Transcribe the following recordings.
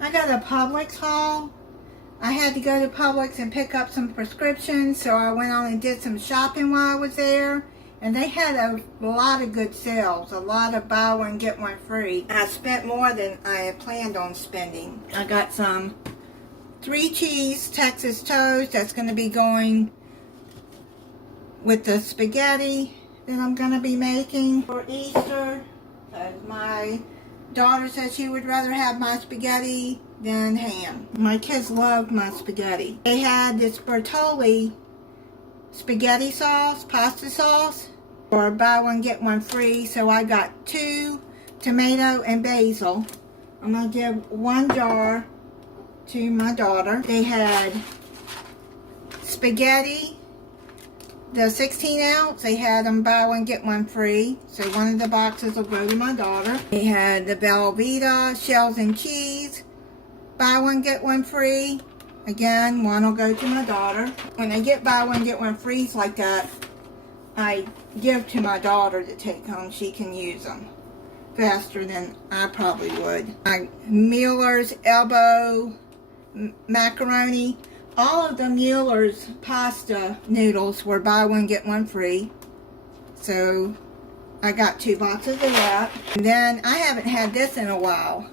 I got a Publix haul. I had to go to Publix and pick up some prescriptions, so I went on and did some shopping while I was there. And they had a lot of good sales, a lot of buy one, get one free. I spent more than I had planned on spending. I got some 3 cheese Texas toast that's going to be going with the spaghetti that I'm going to be making for Easter. My daughter said she would rather have my spaghetti than ham. My kids love my spaghetti. They had this Bertolli spaghetti sauce, pasta sauce, or buy one get one free. So I got 2 tomato and basil. I'm going to give 1 jar to my daughter. They had spaghetti, the 16 ounce. They had them buy one get one free. So one of the boxes will go to my daughter. They had the Velveeta shells and cheese, buy one get one free. Again, one will go to my daughter. When I get buy one get one frees like that, I give to my daughter to take home. She can use them faster than I probably would. Mueller's elbow macaroni. All of the Mueller's pasta noodles were buy one get one free. So I got 2 boxes of that. And then I haven't had this in a while.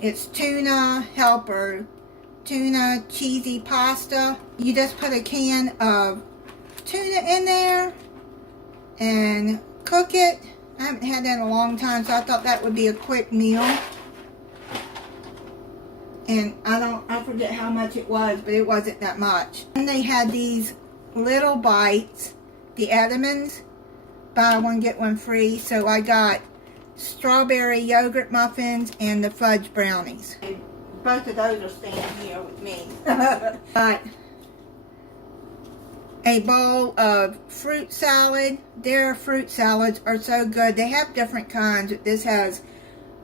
It's tuna helper, tuna cheesy pasta. You just put a can of tuna in there and cook it. I haven't had that in a long time, so I thought that would be a quick meal. And I forget how much it was, but it wasn't that much. And they had these little bites, the Edmonds, buy one get one free. So I got strawberry yogurt muffins and the fudge brownies. Both of those are staying here with me. Got a bowl of fruit salad. Their fruit salads are so good. They have different kinds. This has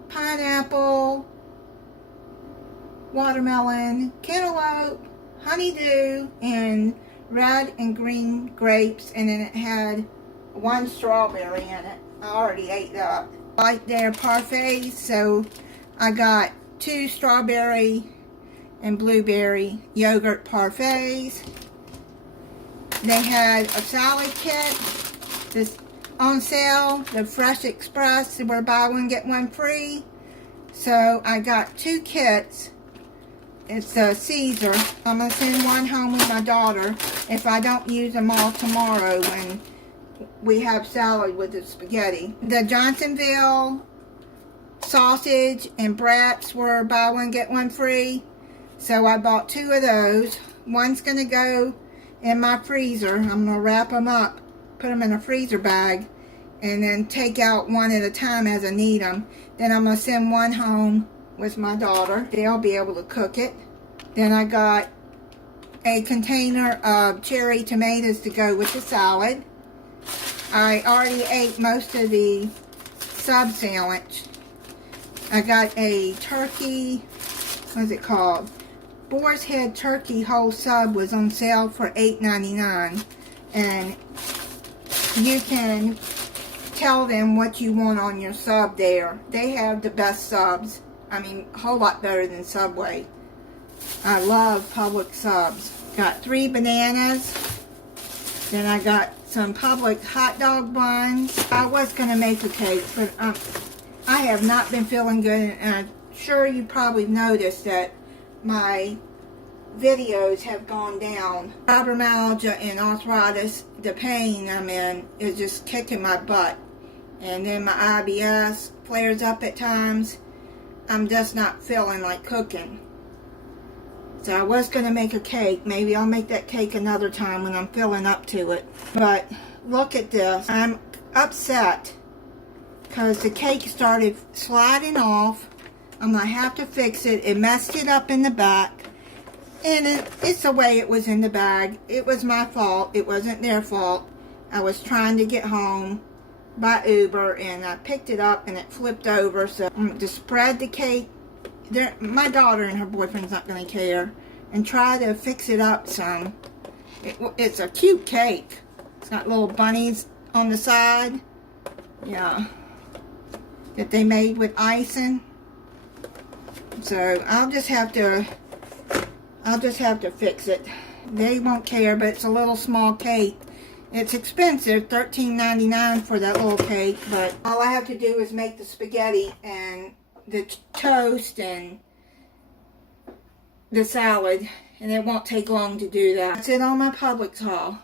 pineapple, watermelon, cantaloupe, honeydew, and red and green grapes. And then it had 1 strawberry in it. I already ate that. I like their parfaits, so I got 2 strawberry and blueberry yogurt parfaits. They had a salad kit. This on sale, the Fresh Express. They were buy one get one free. So I got 2 kits. It's a Caesar. I'm going to send one home with my daughter if I don't use them all tomorrow when we have salad with the spaghetti. The Johnsonville sausage and brats were buy one get one free. So I bought 2 of those. One's going to go in my freezer. I'm going to wrap them up, put them in a freezer bag, and then take out one at a time as I need them. Then I'm going to send one home with my daughter. They'll be able to cook it. Then I got a container of cherry tomatoes to go with the salad. I already ate most of the sub sandwich. I got a turkey, what's it called? Boar's Head turkey whole sub was on sale for $8.99. And you can tell them what you want on your sub there. They have the best subs. I mean, a whole lot better than Subway. I love Publix subs. Got 3 bananas. Then I got some Publix hot dog buns. I was going to make a cake, but I have not been feeling good. And I'm sure you probably noticed that my videos have gone down. Fibromyalgia and arthritis, the pain I'm in is just kicking my butt. And then my IBS flares up at times. I'm just not feeling like cooking. So I was going to make a cake. Maybe I'll make that cake another time when I'm feeling up to it. But look at this. I'm upset because the cake started sliding off. I'm going to have to fix it. It messed it up in the back. And it's the way it was in the bag. It was my fault. It wasn't their fault. I was trying to get home by Uber and I picked it up and it flipped over. So I'm going to spread the cake. My daughter and her boyfriend's not going to care. And try to fix it up some. It's a cute cake. It's got little bunnies on the side. Yeah. That they made with icing. So I'll just have to fix it. They won't care, but it's a little small cake. It's expensive, $13.99 for that little cake, but all I have to do is make the spaghetti and the toast and the salad, and it won't take long to do that. That's it on my Publix haul.